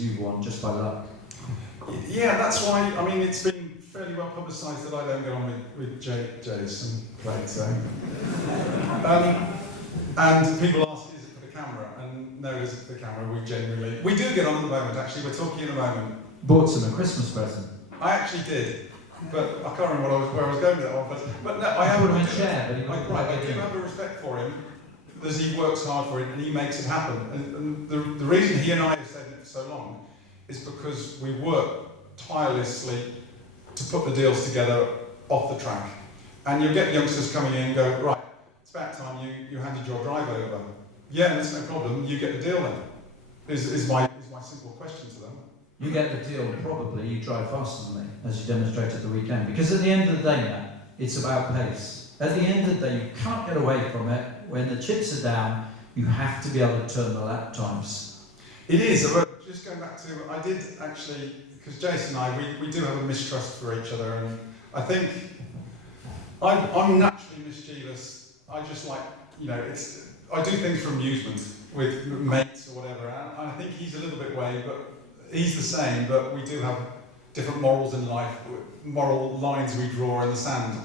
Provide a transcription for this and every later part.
as you've won just by luck. Yeah, that's why, I mean, it's been fairly well publicised that I don't get on with Jason Plate, so. And people ask, is it for the camera? And no, it isn't for the camera, we do get on at the moment, actually, we're talking at the moment. Bought him a Christmas present. I actually did, but I can't remember where I was going with that one. But no, I have I do have a respect for him, because he works hard for it and he makes it happen. And the reason he and I have said it for so long is because we work tirelessly to put the deals together off the track. And you'll get youngsters coming in and go, right, it's about time you handed your drive over. Yeah, that's no problem, you get the deal then, is my simple question to them. You get the deal, probably, you drive faster than me, as you demonstrated at the weekend. Because at the end of the day, Matt, it's about pace. At the end of the day, you can't get away from it. When the chips are down, you have to be able to turn the lap times. It is, but just going back to, I did actually, because Jason and I, we do have a mistrust for each other, and I think I'm naturally mischievous. I just like, you know, I do things for amusement with mates or whatever, and I think he's a little bit way, but he's the same, but we do have different morals in life, moral lines we draw in the sand.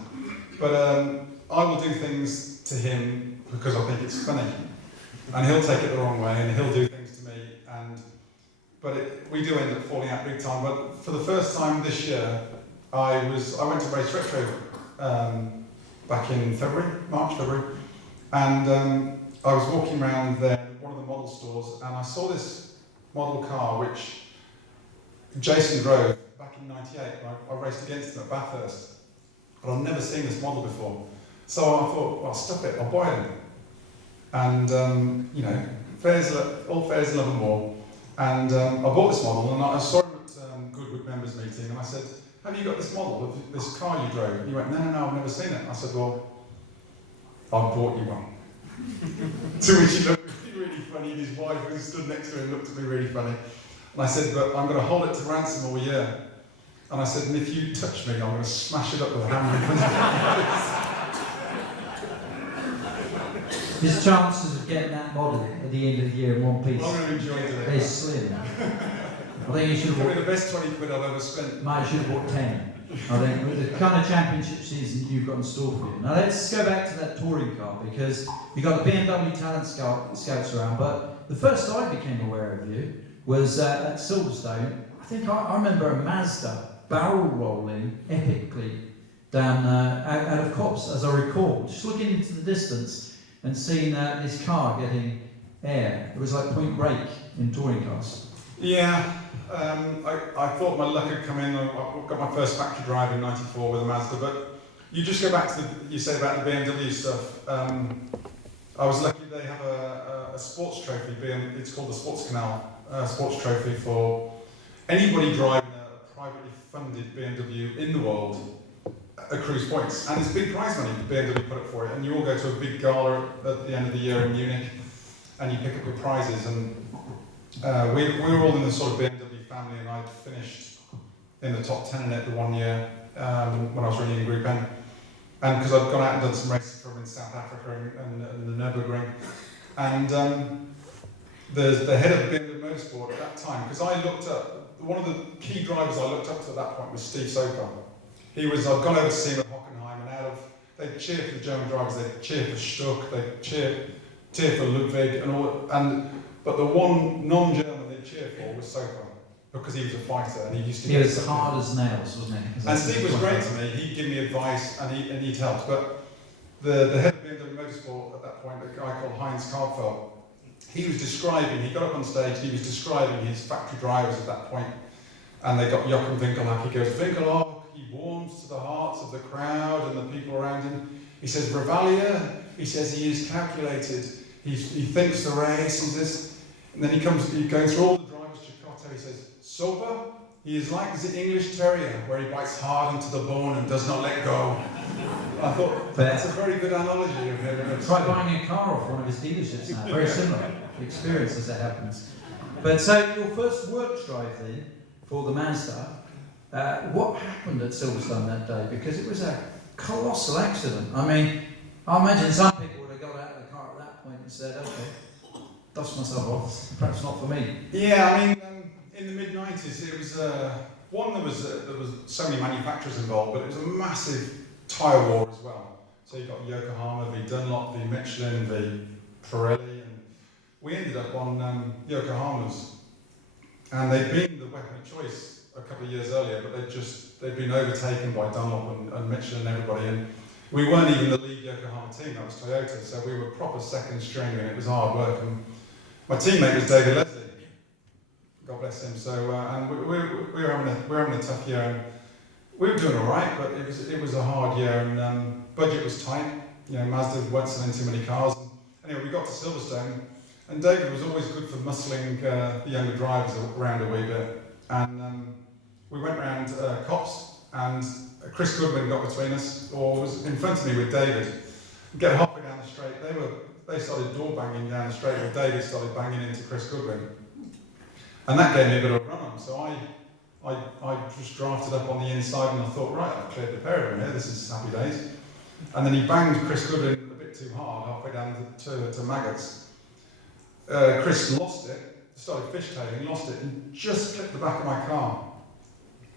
But I will do things to him because I think it's funny, and he'll take it the wrong way, and he'll do things to me, but we do end up falling out big time. But for the first time this year, I went to race retro back in March, February, and I was walking around there, one of the model stores, and I saw this model car which Jason drove back in '98. I raced against him at Bathurst, but I'd never seen this model before. So I thought, well, stuff it, I'll buy it. And, you know, all fares love and war. And I bought this model, and I saw him at Goodwood members meeting, and I said, have you got this model of this car you drove? And he went, no, I've never seen it. I said, well, I've bought you one. To which he looked really funny, and his wife who stood next to him looked at me really funny. And I said, but I'm going to hold it to ransom all year. And I said, and if you touch me, I'm going to smash it up with a hammer. His chances of getting that model at the end of the year in one piece, I'm going to enjoy it. They're slim. I think you should have bought the best 20 quid I've ever spent. Might should have bought 10. I think with the kind of championship season you've got in store for you. Now let's go back to that touring car, because you've got the BMW Talent Scouts around, but the first I became aware of you was at Silverstone. I think I remember a Mazda barrel rolling epically down out of Copse, as I recall, just looking into the distance and seeing this car getting air. It was like Point Break in touring cars. Yeah, I thought my luck had come in. I got my first factory drive in '94 with a Mazda, but you just go back to you say about the BMW stuff. I was lucky they have a sports trophy, it's called the Sports Canal Sports Trophy for anybody driving a privately funded BMW in the world at cruise points, and it's big prize money. BMW put it for it, and you all go to a big gala at the end of the year in Munich, and you pick up your prizes. And we were all in the sort of BMW family, and I'd finished in the top 10 in it the one year when I was running in Group N, and because I'd gone out and done some racing for them in South Africa and the Nürburgring, and the head of BMW Motorsport at that time, because I looked up, one of the key drivers I looked up to at that point was Steve Soper. I'd gone over to see him at Hockenheim, and they'd cheer for the German drivers, they'd cheer for Stuck, they'd cheer for Ludwig, but the one non-German they'd cheer for was Soper, because he was a fighter, and he used to He was hard as nails, wasn't he? And Steve was great to me, he'd give me advice, and he'd helped, but the head of BMW Motorsport at that point, a guy called Heinz Karpfeld, he got up on stage, he was describing his factory drivers at that point, and they got Jochen Winkelhock. He goes, Winkelhock, he warms to the hearts of the crowd and the people around him. He says, Bravalia, he says he is calculated, he thinks the race and this, and then he goes through all the drivers, Chicotto, he says, Soper, he is like the English terrier, where he bites hard into the bone and does not let go. I thought, that's a very good analogy of him. Try buying a car off one of his dealerships now, very similar experience as it happens. But so your first work drive then, for the Mazda, what happened at Silverstone that day? Because it was a colossal accident. I mean, I imagine some people would have got out of the car at that point and said, okay, dust myself off, perhaps not for me. Yeah, I mean, in the mid-90s, it was, one, there was so many manufacturers involved, but it was a massive tyre war as well. So you got Yokohama v Dunlop v Michelin v Pirelli, and we ended up on Yokohama's. And they'd been the weapon of choice a couple of years earlier, but they'd been overtaken by Dunlop and Michelin and everybody. And we weren't even the lead Yokohama team, that was Toyota, so we were proper second string, and it was hard work. And my teammate was David Leslie, God bless him. So, and we were having a tough year, and we were doing all right, but it was a hard year, and budget was tight. You know, Mazda weren't selling too many cars. And anyway, we got to Silverstone, and David was always good for muscling the younger drivers around a wee bit. And we went round Cops, and Chris Goodwin got between us, or was in front of me with David. Get halfway down the straight, they started door banging down the straight, where David started banging into Chris Goodwin. And that gave me a bit of a run on, so I just drafted up on the inside, and I thought, right, I've cleared the pair of them here, this is happy days. And then he banged Chris Goodwin a bit too hard, halfway down to Maggots. Chris lost it, started fishtailing, lost it, and just clipped the back of my car.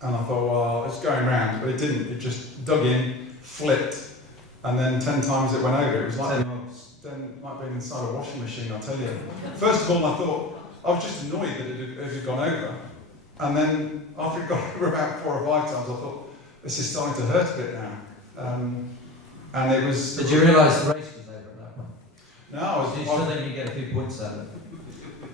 And I thought, well, it's going round, but it didn't. It just dug in, flipped, and then 10 times it went over. It was like being inside a washing machine, I tell you. First of all, I thought, I was just annoyed that it had gone over. And then after it got over about 4 or 5 times, I thought, this is starting to hurt a bit now. And it was... Did you realise the race was over at that point? No, Do you still think you get a few points out of it?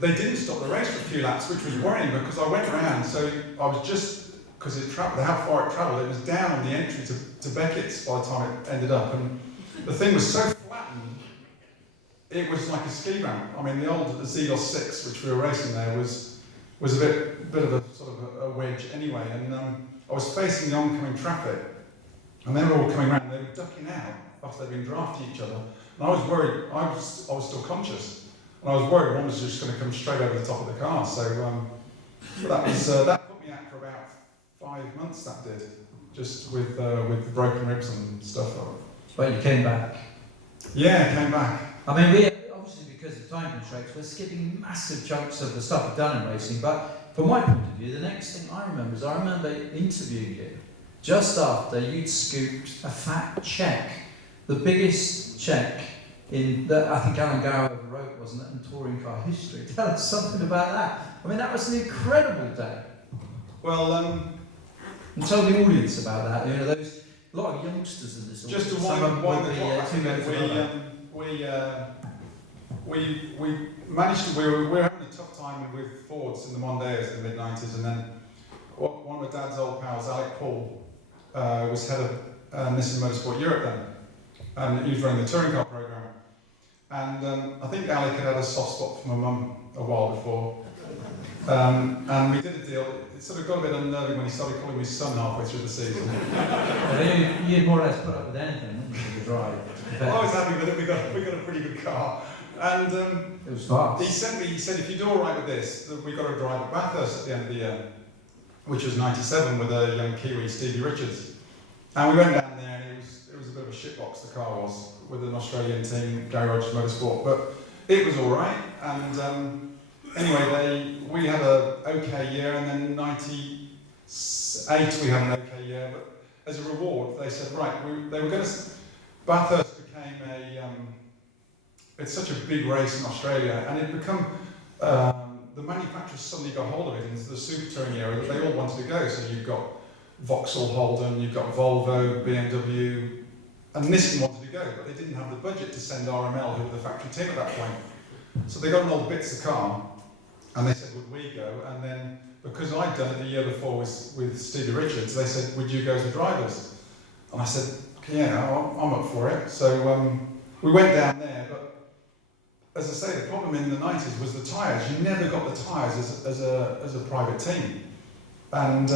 They didn't stop the race for a few laps, which was worrying, because I went around, so I was just... Because how far it travelled, it was down on the entry to Beckett's by the time it ended up, and the thing was so flattened, it was like a ski ramp. I mean, the old Zedos 6, which we were racing there, was a bit of a sort of a wedge anyway, and I was facing the oncoming traffic, and they were all coming around, and they were ducking out after they'd been drafting each other, and I was worried. I was still conscious, and I was worried one was just going to come straight over the top of the car. So that was that put me out for about 5 months. That did, just with the broken ribs and stuff. But you came back. Yeah, I came back. I mean, we obviously, because of time constraints, we're skipping massive chunks of the stuff we've done in racing. But from my point of view, the next thing I remember is I remember interviewing you just after you'd scooped a fat check, the biggest check in that I think Alan Gower ever wrote, wasn't it, in touring car history. Tell us something about that. I mean, that was an incredible day. Well, and tell the audience about that. You know, there's a lot of youngsters in this. Just to wind the we managed to. We were having a tough time with Fords in the Mondeos in the mid-90s, and then one of my dad's old pals, Alec Paul, was head of Nissan Motorsport Europe then, and he was running the touring car program. And I think Alec had a soft spot for my mum a while before, and we did a deal. It sort of got a bit unnerving when he started calling me son halfway through the season. You'd more or less put up with anything, didn't you, to drive? I was happy with it. We got a pretty good car, and it was fast. He said, if you do all right with this, that we got to drive at Bathurst at the end of the year, which was '97 with a young Kiwi, Stevie Richards. And we went down there, and it was a bit of a shitbox, the car was, with an Australian team, Gary Rogers Motorsport, but it was all right. And anyway, we had a okay year, and then '98 we had an okay year. But as a reward, they said, right, they were going to. Bathurst became it's such a big race in Australia, and it become the manufacturers suddenly got hold of it into the super touring era that they all wanted to go. So you've got Vauxhall Holden, you've got Volvo, BMW, and Nissan wanted to go, but they didn't have the budget to send RML, who were the factory team at that point. So they got an old bits of car, and they said, would we go? And then, because I'd done it the year before with Stevie Richards, they said, would you go as the drivers? And I said, yeah, I'm up for it. So we went down there, but as I say, the problem in the 90s was the tyres. You never got the tyres as a private team. And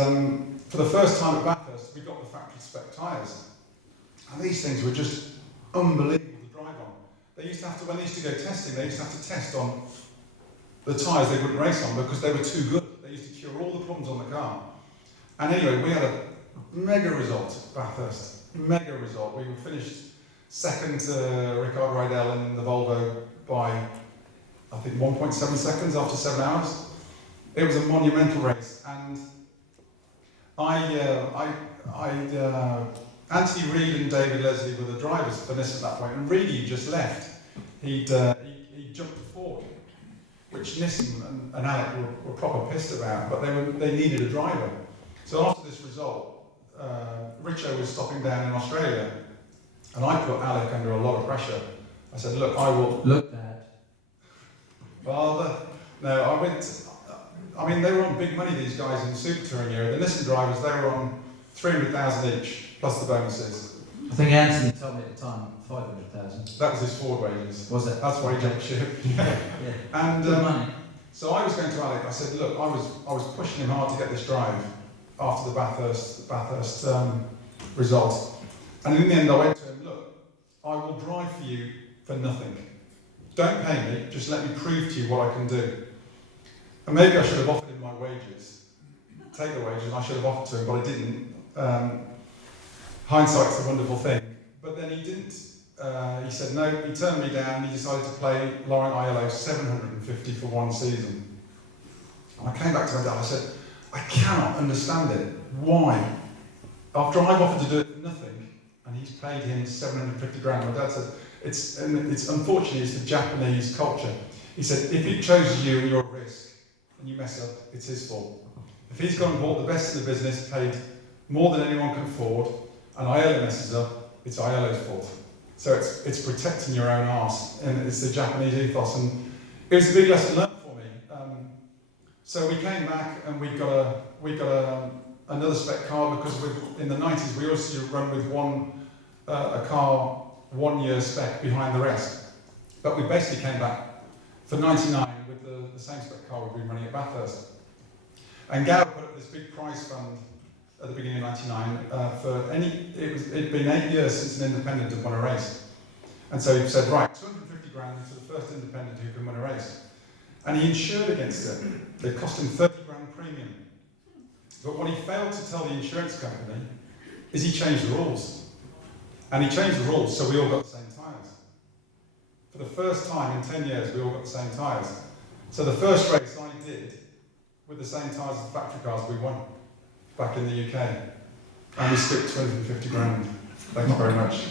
for the first time at Bathurst, we got the factory spec tyres. And these things were just unbelievable to drive on. They used to have to, when they used to go testing, they used to have to test on the tyres they wouldn't race on because they were too good. They used to cure all the problems on the car. And anyway, we had a mega result at Bathurst. Mega result. We finished second to Ricardo Rydell in the Volvo by, I think, 1.7 seconds after 7 hours. It was a monumental race, and Anthony Reid and David Leslie were the drivers for this at that point, and Reedy just left. He jumped to Ford, which Nissan and Alec were proper pissed about, but they needed a driver. So after this result, Richo was stopping down in Australia, and I put Alec under a lot of pressure. I said, look, I will... Look, Dad. Father. No, I went... I mean, they were on big money, these guys in the Super Touring era. The Nissan drivers, they were on 300,000 each, plus the bonuses. I think Anthony told me at the time 500,000. That was his Ford wages. Was it? That's why he jumped ship. Yeah. And Good money. so I was going to Alec. I said, look, I was pushing him hard to get this drive after the Bathurst result. And in the end, I went to him, look, I will drive for you for nothing. Don't pay me, just let me prove to you what I can do. And maybe I should have offered him my wages. Take the wages, and I should have offered to him, but I didn't. Hindsight's a wonderful thing. But then he didn't. He said no, he turned me down, he decided to play Laurent ILO 750 for one season. And I came back to my dad, I said, I cannot understand it. Why? After I've offered to do it for nothing, and he's paid him 750 grand, my dad said, it's unfortunately, it's the Japanese culture. He said, if he chooses you and you're at risk, and you mess up, it's his fault. If he's gone and bought the best in the business, paid more than anyone can afford, and Aiello messes up, it's Aiello's fault. So it's protecting your own arse, and it's the Japanese ethos, and it was a big lesson learned for me. So we came back and we got another spec car, because in the 90s we also run with a car 1 year spec behind the rest. But we basically came back for 99 with the same spec car we've been running at Bathurst. And Gow put up this big prize fund at the beginning of 99 it'd been 8 years since an independent had won a race. And so he said, right, 250 grand for the first independent who can win a race. And he insured against it. It cost him 30 grand premium. But what he failed to tell the insurance company is he changed the rules. And he changed the rules so we all got the same tyres. For the first time in 10 years, we all got the same tyres. So the first race I did with the same tyres as the factory cars, we won back in the UK. And we skipped 250 grand. Thank you very much.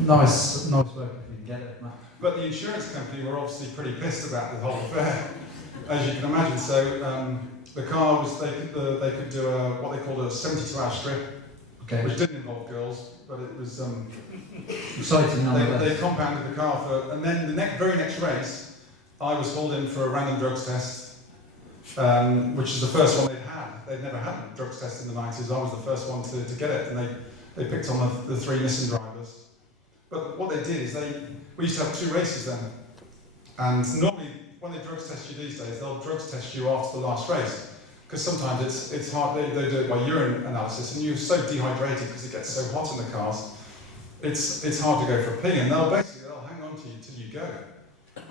Nice work if you can get it, Matt. But the insurance company were obviously pretty pissed about the whole affair, as you can imagine. So the car was, they could do what they called a 72-hour strip, okay, which didn't involve girls, but it was exciting. They compounded the car for, and then the very next race, I was hauled in for a random drugs test, which is the first one they'd had. They'd never had a drugs test in the 90s. I was the first one to get it, and they picked on the 3 Nissan drivers. But what they did is we used to have 2 races then, and normally when they drugs test you these days, they'll drugs test you after the last race, because sometimes it's hard. They do it by urine analysis, and you're so dehydrated because it gets so hot in the cars. It's hard to go for a pee, and they'll hang on to you till you go.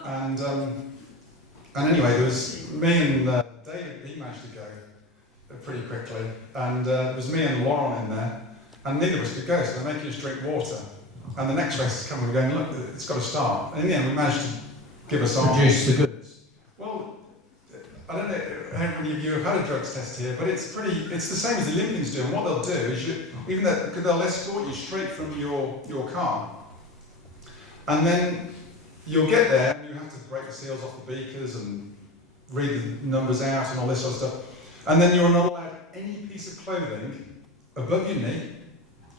And anyway, there was me and David. He managed to go pretty quickly, and there was me and Lauren in there, and neither of us could go, so they're making us drink water. And the next race is coming, we're going, look, it's got to start. And in the end, we managed to give us our... Produce the goods. Well, I don't know how many of you have had a drugs test here, but it's the same as the Olympians do. And what they'll do is, they'll escort you straight from your car. And then you'll get there, and you have to break the seals off the beakers and read the numbers out and all this sort of stuff. And then you're not allowed any piece of clothing above your knee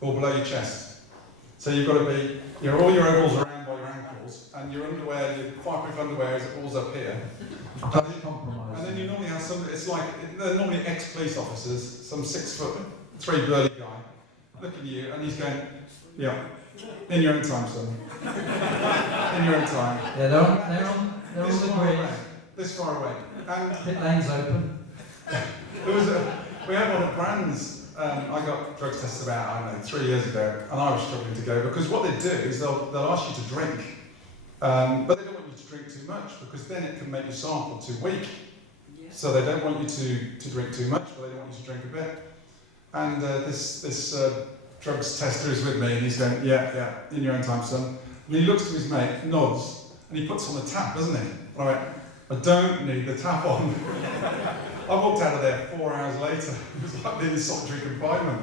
or below your chest. So you've got to be, all your overalls around by your ankles, and your underwear, your fireproof underwear is all's up here. And then you normally have they're normally ex-police officers, some 6'3" burly guy, looking at you, and he's going, yeah, in your own time, son. In your own time. Yeah, they're on this far away. And pit lane's open. We had one at Brands. I got drugs tested about, I don't know, 3 years ago, and I was struggling to go, because what they do is they'll ask you to drink, but they don't want you to drink too much, because then it can make your sample too weak. Yeah. So they don't want you to drink too much, but they want you to drink a bit. And this drugs tester is with me, and he's going, yeah, in your own time, son. And he looks to his mate, nods, and he puts on the tap, doesn't he? All right, I don't need the tap on. I I walked out of there 4 hours later. It was like being in solitary confinement.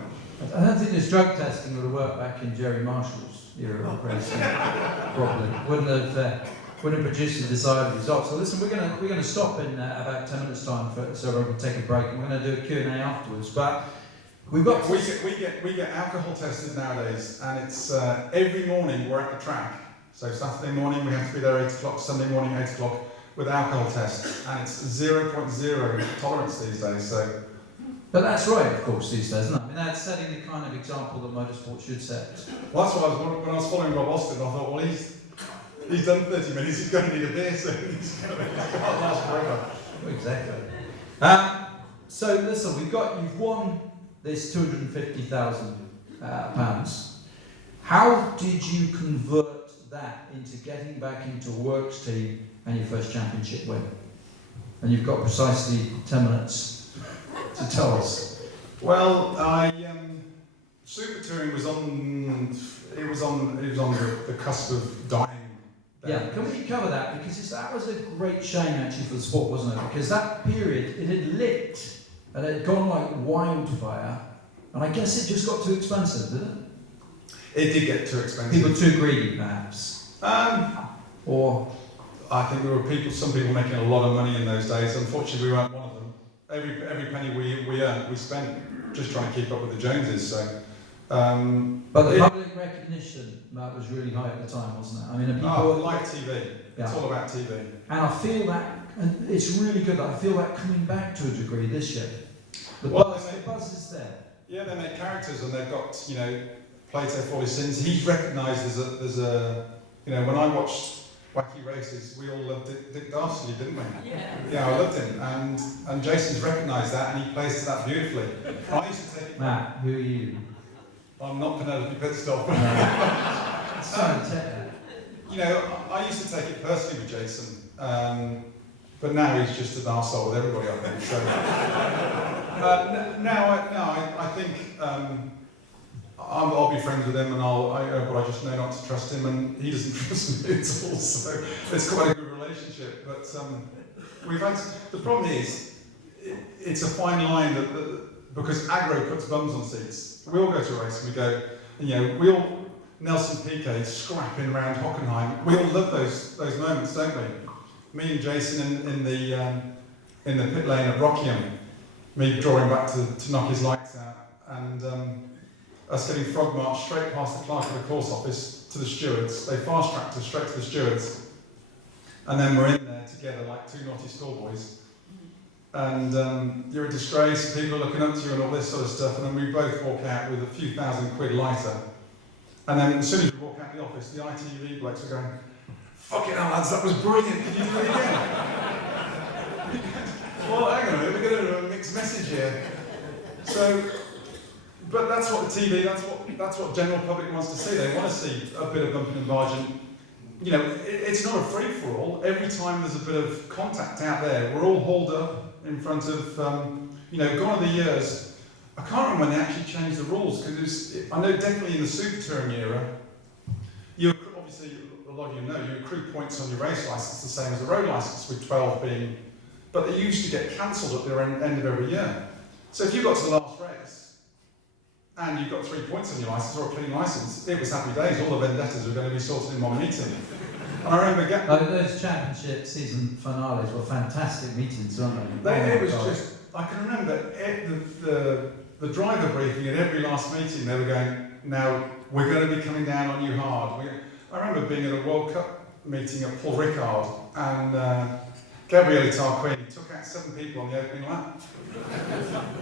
I don't think this drug testing would have worked back in Jerry Marshall's era of racing properly. Wouldn't have produced the desired results. So listen, we're going to stop in about 10 minutes time so everyone can take a break, and we're going to do a Q&A afterwards. But we've got we get alcohol tested nowadays, and it's every morning we're at the track. So Saturday morning we have to be there 8 o'clock, Sunday morning 8 o'clock with alcohol tests, and it's 0.0 tolerance these days. So. But that's right, of course, these days, isn't it? I mean, that's setting the kind of example that motorsport should set. Well, that's why when I was following Rob Austin, I thought, well, he's done 30 minutes, he's going to need a beer soon. He can't last forever. Exactly. So listen, you've won this £250,000. How did you convert that into getting back into a works team and your first championship win? And you've got precisely 10 minutes to tell us. Well, super touring was on the cusp of dying. Yeah, can we cover that? Because that was a great shame actually for the sport, wasn't it? Because that period, it had lit and it had gone like wildfire, and I guess it just got too expensive, didn't it? It did get too expensive. People too greedy, perhaps. Or I think there were some people making a lot of money in those days. Unfortunately, we weren't one of them. Every penny we earned, we spent just trying to keep up with the Joneses. So, but the public recognition that was really high at the time, wasn't it? I mean, people live TV. Yeah. It's all about TV. And I feel that, and it's really good. I feel that coming back to a degree this year. The buzz is there. Yeah, they make characters, and they've got Plato for his sins. He's recognised as a when I watched Wacky Races, we all loved Dick Dastardly, didn't we? Yeah, I loved him, and Jason's recognised that, and he plays to that beautifully. I used to take it. Matt, who are you? I'm not Penelope Pitstop. I used to take it personally with Jason, but now he's just an arsehole with everybody, I think. So I think. I'll be friends with him, and but I just know not to trust him, and he doesn't trust me at all. So it's quite a good relationship. But we've had the problem is it's a fine line because aggro puts bums on seats. We all go to a race and we go, we all Nelson Piquet scrapping around Hockenheim. We all love those moments, don't we? Me and Jason in the pit lane at Rockingham, me drawing back to knock his lights out, and. Us getting frog marched straight past the clerk of the course office to the stewards. They fast-tracked us straight to the stewards. And then we're in there together like two naughty schoolboys. And you're a disgrace, people are looking up to you and all this sort of stuff. And then we both walk out with a few £1,000 lighter. And then as soon as we walk out the office, the ITV blokes are going, "Fucking hell lads, that was brilliant, can you do it again?" Well, hang on a minute, we're going to do a mixed message here. So, but that's what the TV, that's what general public wants to see. They want to see a bit of bumping and barging. It's not a free-for-all. Every time there's a bit of contact out there, we're all hauled up in front of, gone are the years. I can't remember when they actually changed the rules, because I know definitely in the super touring era, obviously, a lot of you know, you accrue points on your race licence the same as a road licence, with 12 being, but they used to get cancelled at the end of every year. So if you got to the last race, and you got 3 points on your licence, or a clean licence, it was happy days. All the vendettas were going to be sorted in one meeting. And I remember those championship season finales were fantastic meetings, weren't they? I can remember the driver briefing at every last meeting, they were going, "Now, we're going to be coming down on you hard." I remember being at a World Cup meeting at Paul Ricard, and Gabriele Tarquini took out 7 people on the opening lap.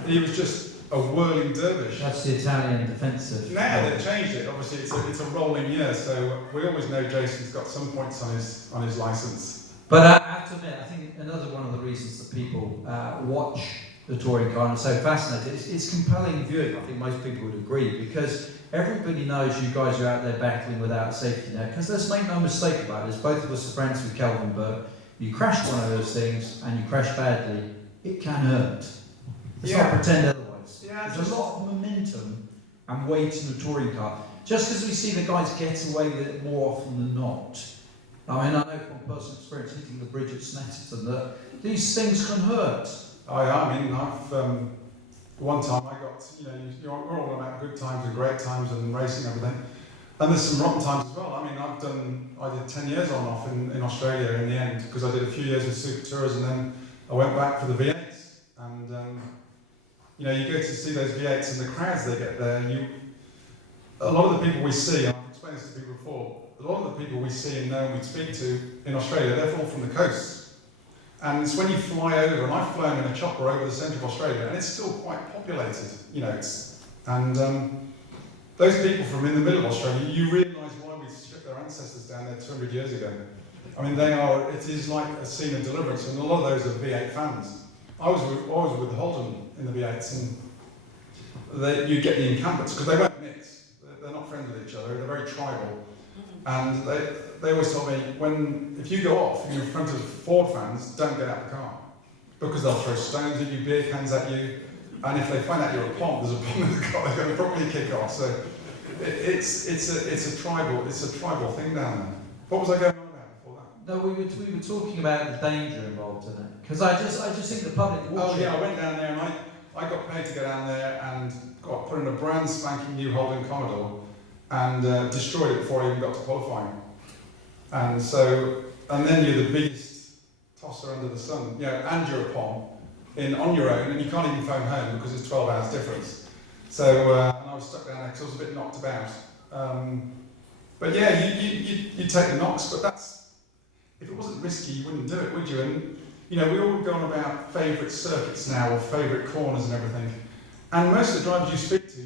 He was just a whirling dervish. That's the Italian defensive. Now they've changed it. Obviously, it's a rolling year, so we always know Jason's got some points on his licence. But I have to admit, I think another one of the reasons that people watch the touring car and are so fascinated is it's compelling viewing. I think most people would agree, because everybody knows you guys are out there battling without a safety net. Because let's make no mistake about this. Both of us are friends with Kelvin Burke. You crash one of those things and you crash badly, it can hurt. Let's not pretend otherwise. Yeah, there's a lot of momentum and weight in the touring car. Just as we see the guys get away with it more often than not. I mean, I know from personal experience hitting the bridge at Snetterton that these things can hurt. I mean, one time I got, we're all about good times and great times and racing and everything. And there's some rotten times as well. I mean, I did 10 years on and off in Australia in the end, because I did a few years with Super Tours and then I went back for the V8s. And, you go to see those V8s and the crowds they get there. A lot of the people we see, and I've explained this to people before, a lot of the people we see and know and we speak to in Australia, they're all from the coast. And it's when you fly over, and I've flown in a chopper over the centre of Australia, and it's still quite populated, those people from in the middle of Australia, you realise why we shipped their ancestors down there 200 years ago. I mean, it is like a scene of deliverance, and a lot of those are V8 fans. I was with Holden in the V8s, and you get the incumbents, because they won't mix. They're not friends with each other, they're very tribal. And they always told me, if you go off and you're in front of Ford fans, don't get out of the car. Because they'll throw stones at you, beer cans at you, and if they find out you're a pomp, there's a bomb in the car, they're going to probably kick off. So it's a tribal thing down there. What was I going on about before that? No, we were talking about the danger involved in it. Because I just think the public watching. Oh yeah, I went down there and I got paid to go down there and got put in a brand spanking new Holden Commodore and destroyed it before I even got to qualifying. And then you're the biggest tosser under the sun, and you're a pomp on your own, and you can't even phone home because it's 12 hours difference. So, and I was stuck down there because I was a bit knocked about. But yeah, you take the knocks, but if it wasn't risky, you wouldn't do it, would you? And we all go on about favourite circuits now, or favourite corners and everything. And most of the drivers you speak to,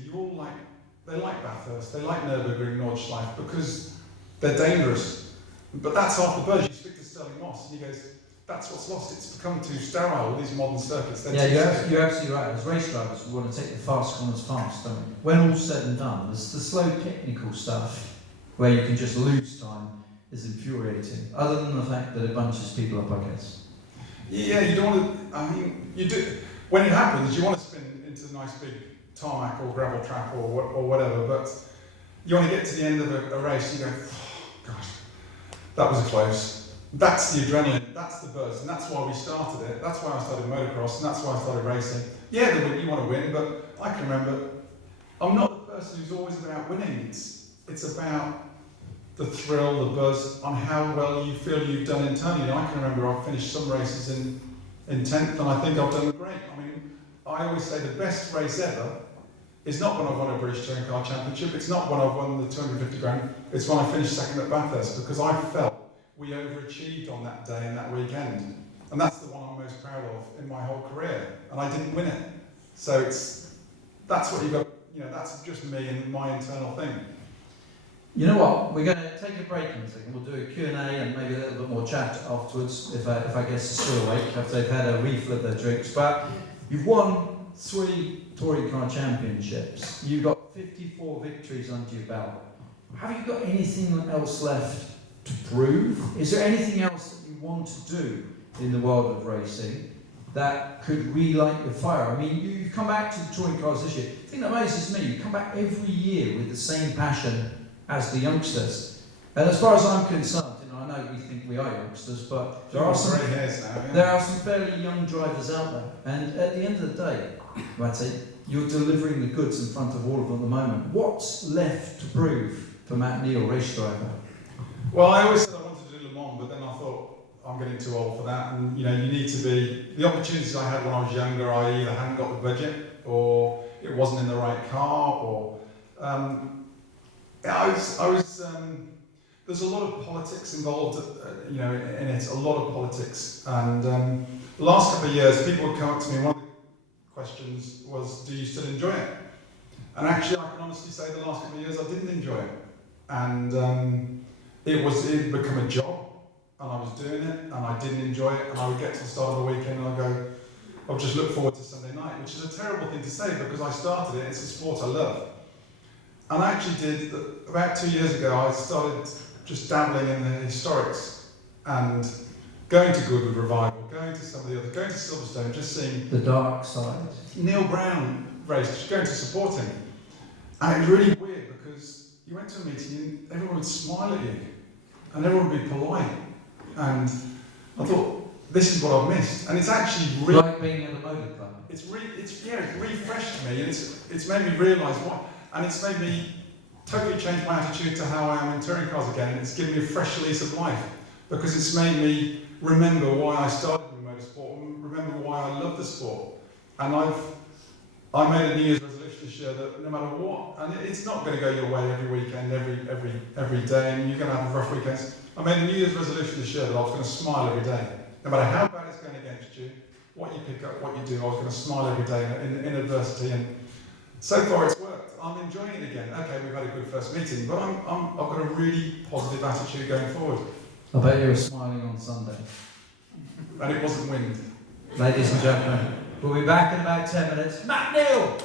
they like Bathurst, they like Nürburgring, Nordschleife, because they're dangerous. But that's half the buzz. You speak to Sterling Moss, and he goes, that's what's lost. It's become too sterile, all these modern circuits. You're absolutely right. As race drivers, we want to take the fast corners fast, don't we? When all's said and done, there's the slow technical stuff where you can just lose time is infuriating, other than the fact that it bunches people up, I guess. Yeah, you don't want to, you do, when it happens, you want to spin into a nice big tarmac or gravel track or whatever, but you want to get to the end of a race and you go, oh, gosh, that was close. That's the adrenaline, that's the buzz, and that's why we started it. That's why I started motocross, and that's why I started racing. Yeah, you want to win, but I can remember, I'm not the person who's always about winning. It's about the thrill, the buzz, on how well you feel you've done internally. I can remember I've finished some races in 10th, and I think I've done great. I always say the best race ever is not when I've won a British Touring Car Championship, it's not when I've won the 250 grand, it's when I finished second at Bathurst, because I felt we overachieved on that day and that weekend. And that's the one I'm most proud of in my whole career. And I didn't win it. So that's what you've got, that's just me and my internal thing. You know what, we're going to take a break in a second. We'll do a Q&A and maybe a little bit more chat afterwards, if I guess they're still awake, after they've had a refill of their drinks. But you've won 3 Touring Car Championships. You've got 54 victories under your belt. Have you got anything else left to prove? Is there anything else that you want to do in the world of racing that could relight your fire? You've come back to the touring cars this year. The thing that amazes me, you come back every year with the same passion as the youngsters. And as far as I'm concerned, I know we think we are youngsters, but there are some fairly young drivers out there. And at the end of the day, Matty, you're delivering the goods in front of all of them at the moment. What's left to prove for Matt Neal, race driver? Well, I always said I wanted to do Le Mans, but then I thought, I'm getting too old for that. And you need to be, the opportunities I had when I was younger, I either hadn't got the budget, or it wasn't in the right car, or there's a lot of politics involved, in it, a lot of politics. And the last couple of years, people would come up to me, one of the questions was, do you still enjoy it? And actually, I can honestly say the last couple of years, I didn't enjoy it. And it had become a job, and I was doing it, and I didn't enjoy it, and I would get to the start of the weekend and I'd go, I'll just look forward to Sunday night, which is a terrible thing to say because I started it, it's a sport I love. And I actually did, about 2 years ago, I started just dabbling in the historics and going to Goodwood Revival, going to some of the others, going to Silverstone, just seeing the dark side. Neal Brown race, just going to support him. And it was really weird because you went to a meeting and everyone would smile at you and everyone would be polite. And I thought, this is what I've missed, and it's actually really. Like being at the motor club. It's refreshed me, and it's made me realise what, and it's made me totally change my attitude to how I am in touring cars again, and it's given me a fresh lease of life, because it's made me remember why I started with motorsport, and remember why I love the sport. And I made a New Year's resolution this year that no matter what, and it's not going to go your way every weekend, every day, and you're going to have rough weekends. I made a New Year's resolution this year that I was going to smile every day, no matter how bad it's going against you. What you pick up, what you do, I was going to smile every day in adversity, and so far it's worked. I'm enjoying it again. Okay, we've had a good first meeting, but I've got a really positive attitude going forward. I bet you were smiling on Sunday. And it wasn't wind. Ladies and gentlemen, we'll be back in about 10 minutes. Matt Neal!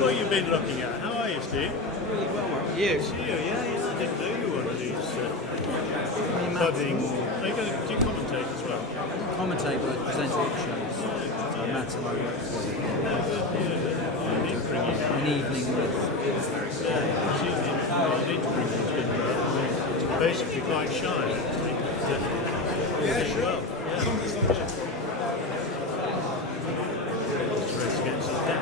What you've been looking at. How are you, Steve? Really well, you? It's you, yeah. I didn't know you were one of these budding. Are you going to do commentate as well? Commentate, but present all shows. Matt and I work together. I need to bring you. An evening with. I need to bring you. It's basically quite shy, actually. Yeah, sure. Well, yeah.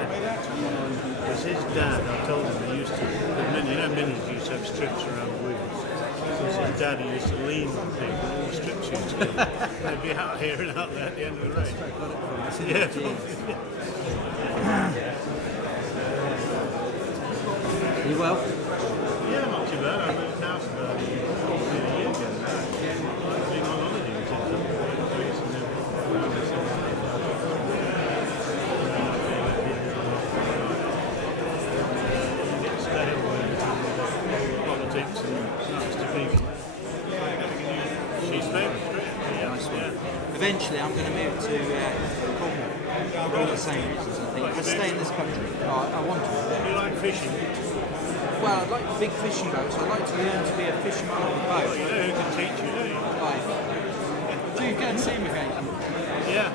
Because his dad, I told him he used to, minis used to have strips around the wheels. Because his dad used to lean on people, all the strips used to go. They'd be out here and out there at the end of the race. Yeah. Are you well? Yeah, not too bad. I moved house about a year ago. I've been on holiday in Greece and politics and nice to people. She's famous, right? Yeah, Nice one. yeah. Eventually, I'm going to move to Cornwall. For all the same reasons, I think. I stay in this country. I want to. Do you like fishing? Well, I like big fishing boats. I'd like to learn to be a fisherman on a Well, boat. you know who can teach you, don't you? Like, do you go and see him again? Yeah.